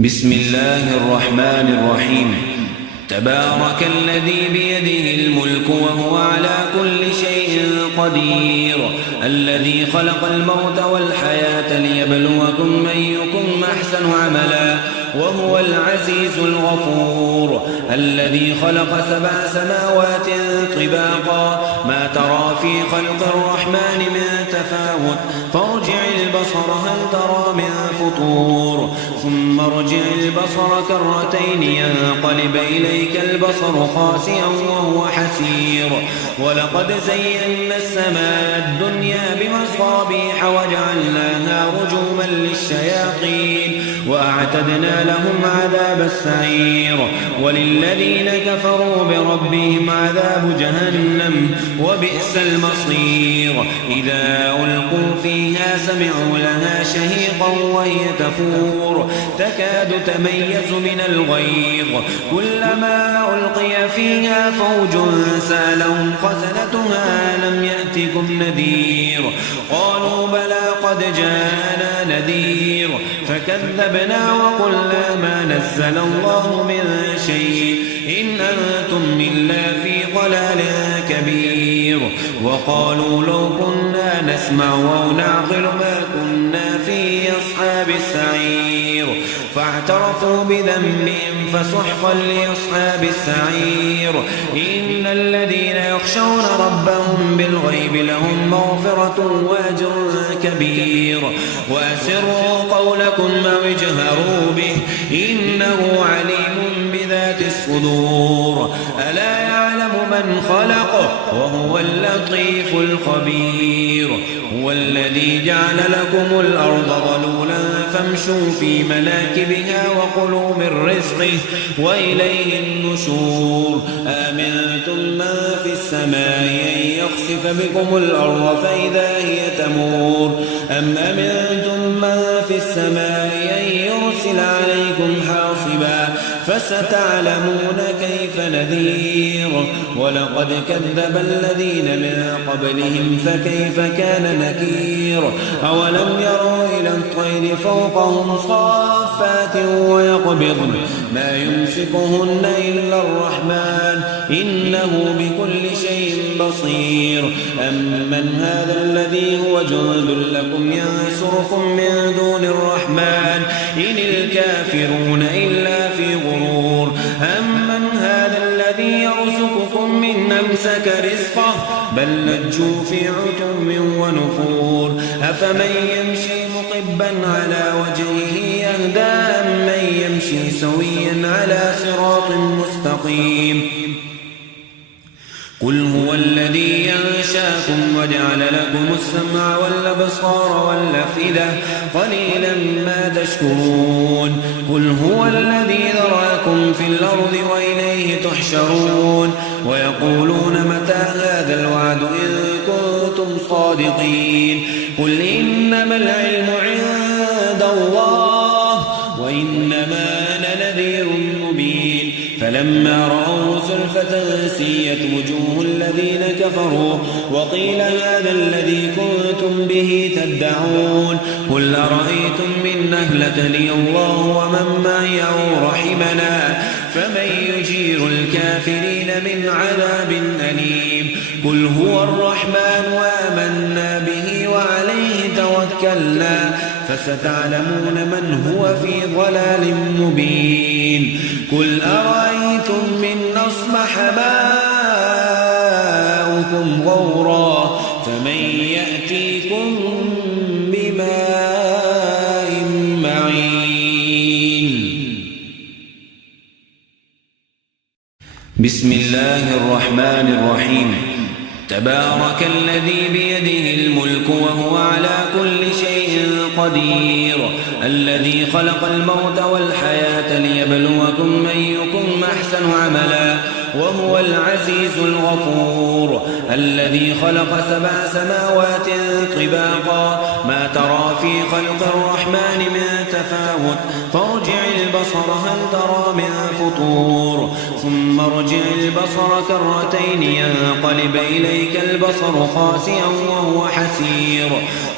بسم الله الرحمن الرحيم. تبارك الذي بيده الملك وهو على كل شيء قدير، الذي خلق الموت والحياة ليبلوكم أيكم أحسن عملا وهو العزيز الغفور، الذي خلق 7 سماوات طباقا ما ترى في خلق الرحمن من تفاوت، فارجع البصر هل ترى من فطور، ثم ارجع البصر كرتين ينقلب إليك البصر خاسئا وهو حسير، ولقد زينا السماء الدنيا بمصابيح وجعلناها رجوما للشياطين وأعتدنا لهم عذاب السعير، وللذين كفروا بربهم عذاب جهنم وبئس المصير. إذا ألقوا فيها سمعوا لها شهيقا وهي تفور تكاد تميز من الغيظ، كلما ألقي فيها فوج سألهم خزنتها لم يأتكم نذير، قالوا بلى قد جاءنا نذير فكذبنا وقلنا ما نزل الله من شيء إن أنتم إلا في ضلال كبير، وقالوا لو كنا نسمع أو نعقل ما كنا في أصحاب السعير، فاعترفوا بذنبهم فسحقا لأصحاب السعير. إن الذين يخشون ربهم بالغيب لهم مغفرة وأجر كبير، وأسروا قولكم أو اجهروا به إنه عليم بذات الصدور، ألا يعلم من خلق وهو اللطيف الخبير. هو الذي جعل لكم الأرض ظلولا فامشوا في مناكبها وكلوا من رزقه وإليه النشور. آمنتم من في السماء أن يخسف بكم الأرض فإذا هي تمور، أم أمنتم من في السماء أن يرسل عليكم حاصبا فستعلمون كيف نذير. ولقد كذب الذين من قبلهم فكيف كان نكير. أولم يروا إلى الطير فوقهم صافات ويقبضن ما يمسكهن إلا الرحمن إنه بكل شيء بصير. أمن هذا الذي هو جند لكم ينصركم من دون الرحمن إن الكافرون إلا في غرور. أمن هذا الذي يرزقكم من أمسك رزقه بل لجوا في عتم ونفور. أفمن يمشي مقبا على وجهه يهدى أمن يمشي سويا على صراط مستقيم. قل هو الذي ينشاكم وجعل لكم السمع والأبصار والأفئدة قليلا ما تشكرون. قل هو الذي ذراكم في الأرض وإليه تحشرون. ويقولون متى هذا الوعد إن كنتم صادقين. قل إنما العلم عند الله وإنما أنا نذير مبين. فلما رأوا زلفة سيئت وجوه الذين كفروا وقيل هذا الذي كنتم به تدعون. قل أرأيتم من أهلكني الله ومن معي أو رحمنا فمن يجير الكافرين من عذاب أليم. قل هو الرحمن وآمنا به وعليه توكلنا فستعلمون من هو في ضلال مبين. قل أرأيتم من أصبح ماؤكم غورا فمن يأتيكم بماء معين. بسم الله الرحمن الرحيم. تبارك الذي بيده الملك وهو على كل شيء قدير، الذي خلق الموت والحياة ليبلوكم أيكم أحسن عملا وهو العزيز الغفور، الذي خلق 7 سماوات طباقا ما ترى في خلق الرحمن من تفاوت فارجع البصر هل ترى من فطور ثم ارجع البصر كرتين ينقلب إليك البصر خاسئا وهو حسير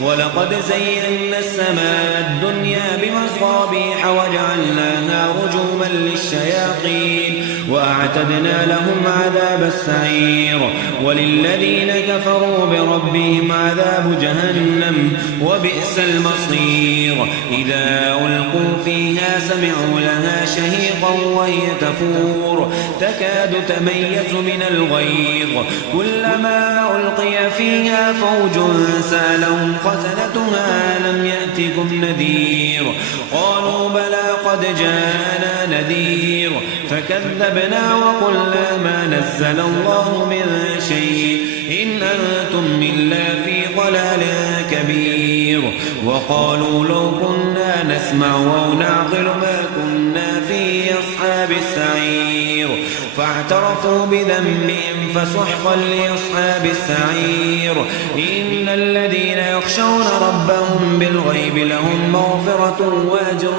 ولقد زينا السماء الدنيا بمصابيح وجعلناها رجوما للشياطين وأعتدنا لهم عذاب السعير وللذين كفروا بربهم عذاب جهنم وبئس المصير إذا ألقوا فيها سمعوا لها شهيقا وهي تفور تكاد تميز من الغيظ كلما ألقي فيها فوج سألهم خزنتها لم يأتكم نذير قالوا بلى قد جاءنا نذير فكذبنا وقلنا ما نزل الله من شيء إن أنتم إلا في ضلال كبير وقالوا لو كنا نسمع أو نعقل ما كنا في أصحاب السعير فاعترفوا بذنبهم فسحقا لأصحاب السعير إن الذين يخشون ربهم بالغيب لهم مغفرة وأجر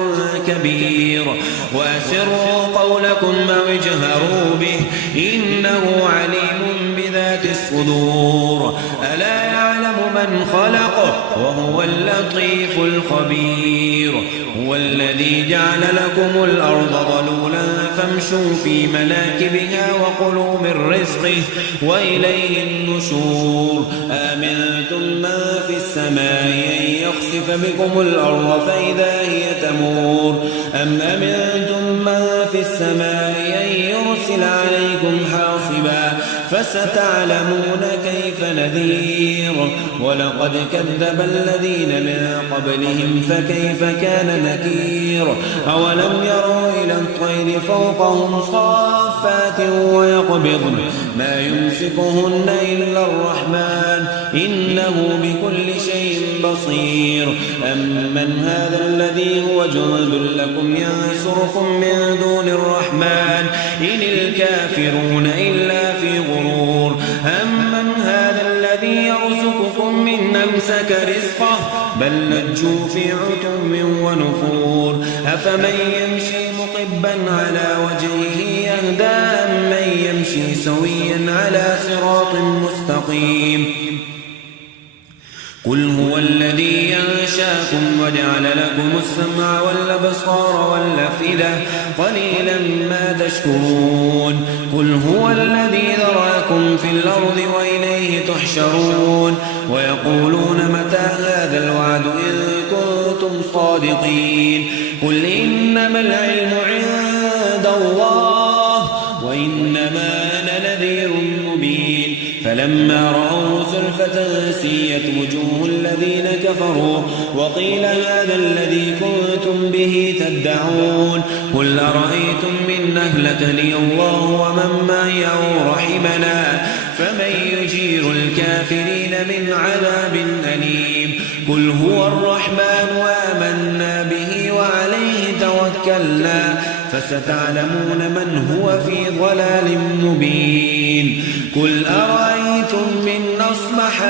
كبير وأسروا قولكم أو اجهروا به إنه عليم بذات الصدور ألا يعلم من خلق وهو اللطيف الخبير هو الذي جعل لكم الأرض ظلولا فامشوا في مناكبها وكلوا من رزقه وإليه النشور آمنتم من في السماء أن يخسف بكم الأرض فإذا هي تمور أم أمنتم من في السماء أن يرسل عليكم حاصبا فستعلمون كيف نذير ولقد كذب الذين من قبلهم فكيف كان نكير أولم يروا إلى الطير فوقهم صافات ويقبضن ما يمسكهن إلا الرحمن إنه بكل شيء بصير أمن هذا الذي هو جند لكم ينصركم من دون الرحمن إن الكافرون إلا في غرور أمن هذا الذي يرزقكم من أمسك رزقه بل لجوا في عتم ونفور أفمن يمشي مقبا على وجهه يهدى أمن يمشي سويا على صراط مستقيم قل هو الذي ينشاكم وجعل لكم السمع والأبصار والأفئدة قليلا ما تشكرون قل هو الذي ذراكم في الأرض وإليه تحشرون ويقولون متى هذا الوعد إن كنتم صادقين قل إنما العلم عند الله وإنما أنا نذير مبين فلما رأوا زلفة سيئت وجوه الذين كفروا وقيل هذا الذي كنتم به تدعون قل أرأيتم من أهلكني الله ومن معي أو رحمنا فمن يجير الكافرين من عذاب أليم قل هو الرحمن وآمنا به وعليه توكلنا فستعلمون من هو في ضلال مبين قل أرأيتم من أصبح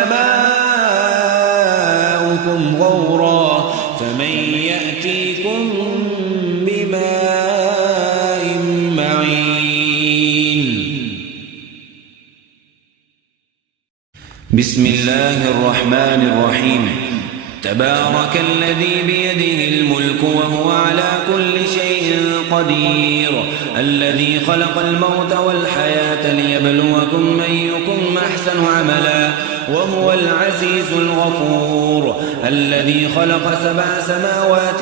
ماؤكم غورا فمن يأتيكم بماء معين بسم الله الرحمن الرحيم تبارك الذي بيده الملك وهو على كل شيء قدير الذي خلق الموت والحياة ليبلوكم أيكم أحسن عملا وهو العزيز الغفور الذي خلق 7 سماوات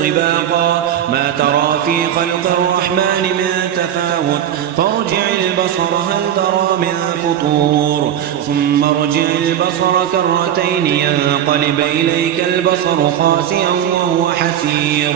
طباقا ما ترى في خلق الرحمن من تفاوت فارجع البصر هل ترى من فطور ثم ارجع البصر كرتين ينقلب إليك البصر خاسئا وهو حسير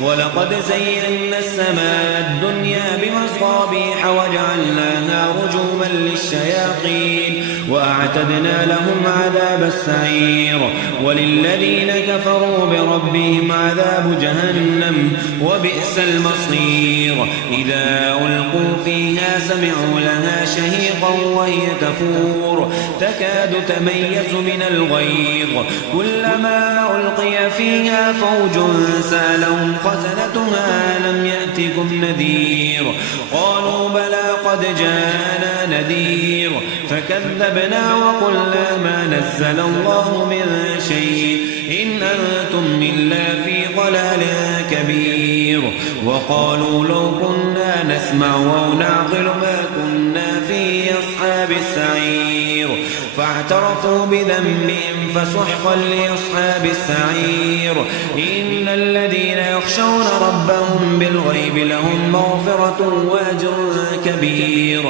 ولقد زينا السماء الدنيا بمصابيح وجعلناها رجوما للشياطين وأعتدنا لهم عذاب السعير وللذين كفروا بربهم عذاب جهنم وبئس المصير إذا ألقوا فيها سمعوا لها شهيقا وهي تفور تكاد تميز من الغيظ كلما ألقي فيها فوج سألهم خزنتها لم يأتكم نذير قالوا بلى قد جاءنا نذير فكذبنا وقلنا ما نزل الله من شيء إن أنتم إلا في ضلال كبير وقالوا لو كنا نسمع أو نعقل ما كنا في أصحاب السعير فاعترفوا بذنبهم فسحقا لأصحاب السعير إن الذين يخشون ربهم بالغيب لهم مغفرة وأجر كبير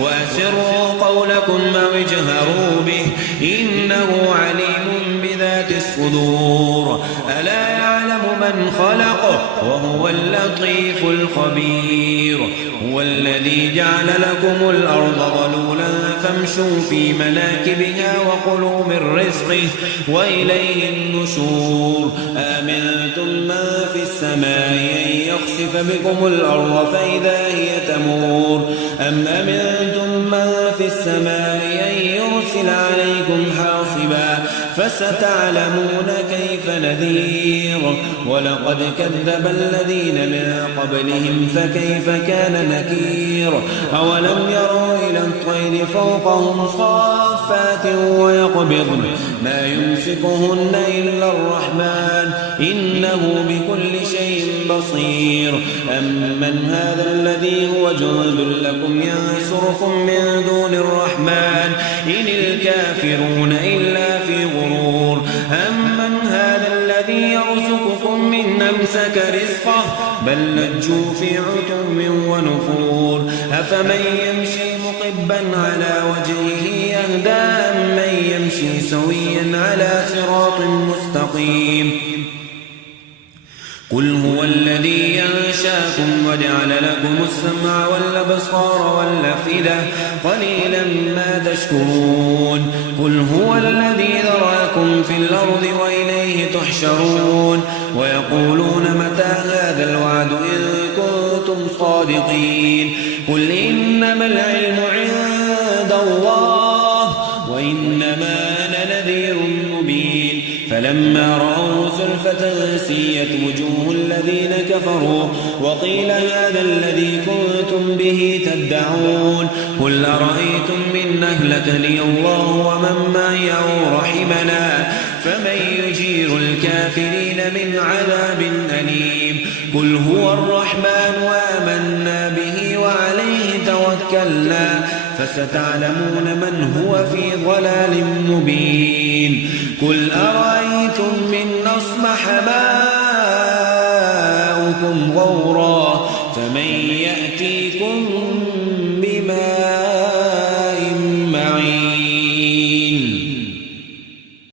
وأسروا قولكم أو اجهروا به إنه عليم بذات الصدور ألا يعلم من خلق وهو اللطيف الخبير هو الذي جعل لكم الأرض ظلولا فامشوا في مناكبها وكلوا من رزقه وإليه النشور آمنتم من في السماء أن يخسف بكم الأرض فإذا هي تمور أم أمنتم من في السماء أن يرسل عليكم حاصبا فستعلمون كيف نذير ولقد كذب الذين من قبلهم فكيف كان نكير أولم يروا إلى الطير فوقهم صافات ويقبضن ما يمسكهن إلا الرحمن إنه بكل شيء بصير أمن هذا الذي هو جند لكم ينصركم من دون الرحمن إن الكافرون إلا في غرور أمن هذا الذي يرزقكم من أمسك رزقه بل لجوا في عتم ونفور أفمن يمشي مقبا على وجهه يهدى أمن يمشي سويا على صراط مستقيم قل هو الذي ينشاكم وجعل لكم السمع والأبصار والأفئدة قليلا ما تشكرون قل هو الذي ذراكم في الأرض وإليه تحشرون ويقولون متى هذا الوعد إن كنتم صادقين قل إنما العلم عند الله وإنما أنا نذير مبين فلما رأوا زلفة سيئت وجوه الذين كفروا وقيل هذا الذي كنتم به تدعون قل أرأيتم من أهلكني الله ومن معي أو رحمنا فمن يجير الكافرين من عذاب أليم قل هو الرحمن وآمنا به وعليه توكلنا فستعلمون من هو في ضلال مبين قل أرأيتم